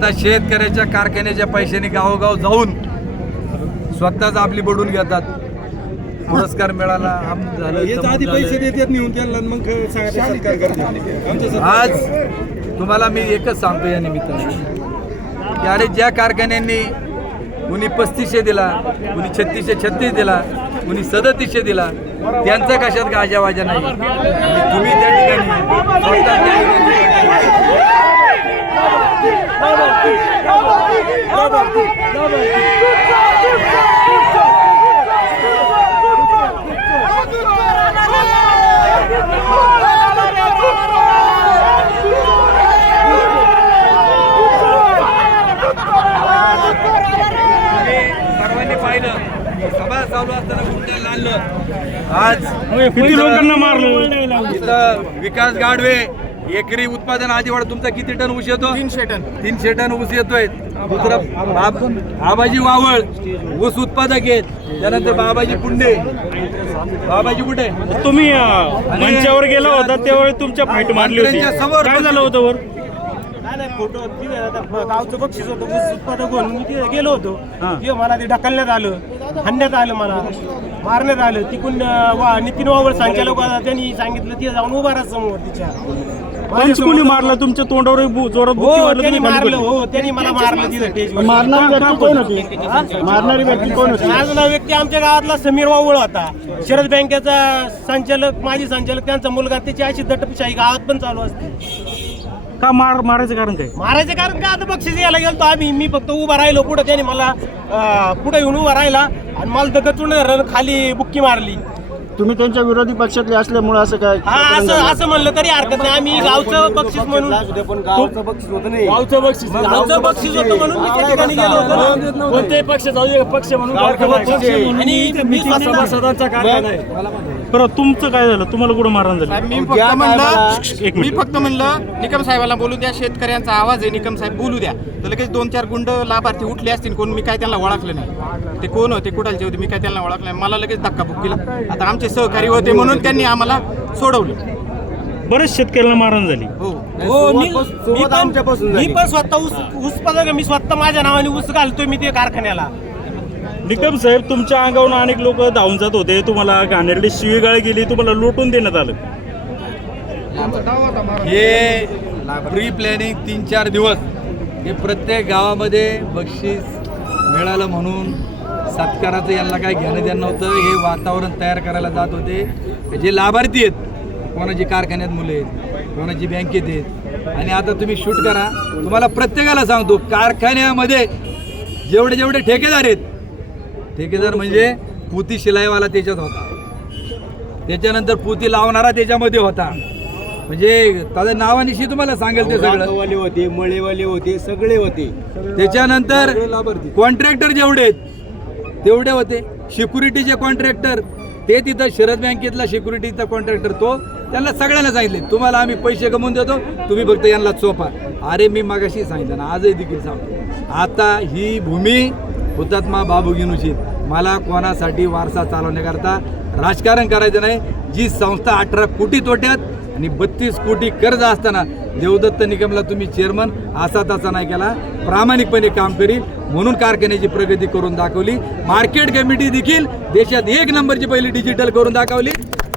आता शेतकऱ्याच्या कारखान्याच्या पैशाने गावोगाव जाऊन स्वतःच आपली बडून घेतात. पुरस्कार मिळाला आम झालं आधी पैसे. देतात नेऊन त्यांना मग आज तुम्हाला मी एकच सांगतो या निमित्ताने. की अरे ज्या कारखान्यांनी कुणी पस्तीसशे दिला कुणी छत्तीसशे छत्तीस दिला कुणी सदतीसशे दिला त्यांचा कशात गाजावाजा नाही. तुम्ही त्या ठिकाणी आज किती लोकांना मारलं? इथं विकास गाडवे एकरी उत्पादन आजीवाड तुमचा किती टन ऊस येतो? तीनशे टन. तीनशे टन ऊस येतोय. दुसरं बाब- बाबाजी वावळ ऊस उत्पादक आहेत. त्यानंतर बाबाजी पुंडे बाबाजी कुठे? तुम्ही अं, मंचावर गेला होता त्यावेळी तुमच्या फाईट मारली होती. मंत्र्यांच्या समोर काय झालं होतं वर? नाही नाही फोटो तिथे आता ब- गावचं बक्षीस होतं ऊस उत्पादक म्हणून मी तिथे गेलो होतो. हा. तिथे मला ते ढकलण्यात आलं हाणण्यात आलं मला मारण्यात आलं. तिकून अं, वा नितीन वावळ संचालक होता त्यांनी सांगितलं तिथे जाऊन उभा राहा समोर तिच्या. पंच कोणी मारलं तुमच्या तोंडावर बु- जोरात हो मारलं त्यांनी तुम्ही मारलं हो त्यांनी मला मारलं तिथे. मारणारी व्यक्ती कोण होती? मारणारी व्यक्ती कोण होती? माझं व्यक्ती आमच्या गावातला समीर वावळ होता. शरद बँकेचा संचालक माजी संचालक त्यांचा मुलगा त्याची अशी दटपशाही गावात पण चालू असते. का मार मारायचं कारण काय? मारायचं कारण काय? आता बक्षीस यायला गेलतो आम्ही. मी फक्त उभा राहिलो पुढे. त्याने मला पुढे येऊन उभा राहिला आणि मला दगतून खाली बुक्की मारली. तुम्ही त्यांच्या विरोधी पक्षातले असल्यामुळे असं काय हा असं असं म्हणलं तरी हरकत नाही. आम्ही गावचं बक्षीस म्हणून गावचं बक्षीस होतं नाही. गावचं बक्षीस गावचं बक्षीस होतं म्हणून मी त्या ठिकाणी गेलो होतो ना. कोणतेही पक्ष जाऊ पक्ष म्हणून आणि मी स्वतः बरं तुमचं काय झालं? तुम्हाला कुठं मारण झालं? मी फक्त म्हणलं एक मी मिनिट फक्त म्हणलं निकम साहेबाला बोलू द्या शेतकऱ्यांचा आवाज आहे निकम साहेब बोलू द्या. तर लगेच दोन चार गुंड लाभार्थी उठले असतील कोण मी काय त्यांना ओळखलं नाही. ते कोण होते कुठालचे होते मी काय त्यांना ओळखलं नाही. मला लगेच धक्का केला. आता आमचे सहकारी होते म्हणून त्यांनी आम्हाला सोडवलं. बरेच शेतकऱ्यांना मारण झाली. हो. हो मी मी पण मी पण स्वतः ऊस ऊस पदक मी स्वतः माझ्या नावाने ऊस घालतोय मी ते कारखान्याला. निकम साहेब तुमच्या अंगावरून अनेक लोक धावून जात होते. तुम्हाला घाणेरडी शिवीगाळ गेली तुम्हाला लुटून देण्यात आलं. हे प्री प्लॅनिंग तीन चार दिवस हे प्रत्येक गावामध्ये बक्षीस मिळालं म्हणून सत्काराचं यांना काय घेणं देणं नव्हतं. हे वातावरण तयार करायला जात होते. जे लाभार्थी आहेत कोणाची कारखान्यात मुलं आहेत कोणाची बँकेत आहेत. आणि आता तुम्ही शूट करा. तुम्हाला प्रत्येकाला सांगतो कारखान्यामध्ये जेवढे जेवढे ठेकेदार आहेत ठेकेदार म्हणजे पुती शिलाईवाला त्याच्यात होता. त्याच्यानंतर पुती लावणारा त्याच्यामध्ये होता. म्हणजे त्याच्या नावानिशी तुम्हाला सांगेल ते सगळं. वाले होते मळेवाले होते सगळे होते. त्याच्यानंतर कॉन्ट्रॅक्टर जेवढे तेवढे होते. सिक्युरिटीचे कॉन्ट्रॅक्टर ते तिथं शरद बँकेतला सिक्युरिटीचा कॉन्ट्रॅक्टर तो त्यांना सगळ्यांना सांगितले तुम्हाला आम्ही पैसे कमवून देतो तुम्ही फक्त यांना चोपा अरे मी मागाशी सांगितलं ना आजही देखील सांगतो. आता ही भूमी हुतात्मा बाबू गिनुशी मला कोणासाठी वारसा चालवण्याकरता राजकारण करायचं नाही जी संस्था अठरा कोटी तोट्यात आणि बत्तीस कोटी कर्ज असताना देवदत्त निगमला तुम्ही चेअरमन असा तसा नाही केला. प्रामाणिकपणे काम करील म्हणून कारखान्याची प्रगती करून दाखवली. मार्केट कमिटी देखील देशात एक नंबरची पहिली डिजिटल करून दाखवली.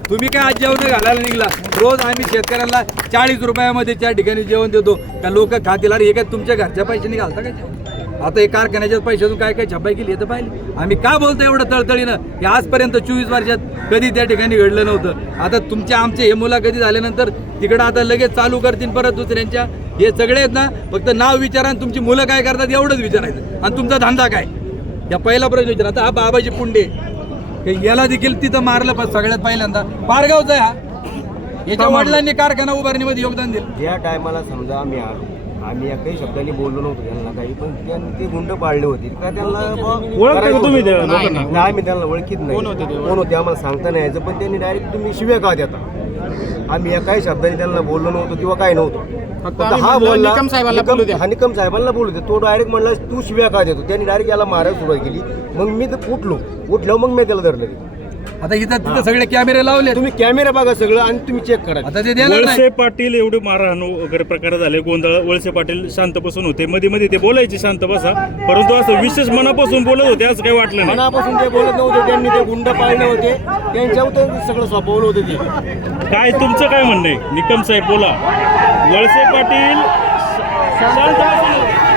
तुम्ही काय आज जेवण घालायला निघला? रोज आम्ही शेतकऱ्यांना चाळीस रुपयामध्ये त्या ठिकाणी जेवण देतो. का लोक खातील? अरे हे काय तुमच्या घरच्या पैशाने घालता का जेवण? आता हे कारखान्याच्या पैशातून काय काय छपाई केली तर पाहिली. आम्ही का बोलतो एवढं तळतळीनं? की आजपर्यंत चोवीस वर्षात कधी त्या ठिकाणी घडलं नव्हतं. आता तुमच्या आमचे हे मुला कधी झाल्यानंतर तिकडं आता लगेच चालू करतील परत दुसऱ्यांच्या. हे सगळे आहेत ना फक्त नाव विचारा आणि तुमची मुलं काय करतात एवढंच विचारायचं. आणि तुमचा धंदा काय? या पहिला प्रश्न विचारा. आता हा बाबाजी पुंडे याला देखील तिथं मारलं पण सगळ्यात पहिल्यांदा. पारगावचा आहे हा. याच्या वडिलांनी कारखाना उभारणीमध्ये योगदान दिलं. ज्या टायमाला समजा आम्ही आलो. आम्ही काही शब्दांनी बोललो नव्हतो त्यांना काही पण त्यांनी ते गुंड पाळले होते. का त्यांना तुम्ही नाही, आम्ही त्यांना ओळखीत नाही. कोण होते ते? कोण होते आम्हाला सांगता नाही यायचं पण त्यांनी डायरेक्ट तुम्ही शिव्या का देता? आम्ही या काही शब्दांनी त्यांना बोललो नव्हतो किंवा काय नव्हतं. हा बोलला. हा निकम साहेबांना बोलू दे तो डायरेक्ट म्हणला तू शिव्या का देतो? त्यांनी डायरेक्ट याला मारायला सुरुवात केली. मग मी तर उठलो. उठल्यावर मग मी त्याला धरलं. आता इथं तिथं सगळे कॅमेरे लावले तुम्ही कॅमेरा बघा सगळं आणि तुम्ही चेक करा. आता ते देणार वळसे पाटील एवढे मारहाण वगैरे प्रकार झाले. गोंधळ वळसे पाटील शांत बसून होते. मध्ये मध्ये ते बोलायचे शांत बसा. परंतु असं विशेष मनापासून बोलत होते असं काही वाटलं नाही. मनापासून ते बोलत नव्हते. त्यांनी ते गुंड पाळले होते. त्यांच्यावर सगळं सोपवलं होतं ते. काय तुमचं काय म्हणणं आहे? निकम साहेब बोला. वळसे पाटील शांत बसून होते.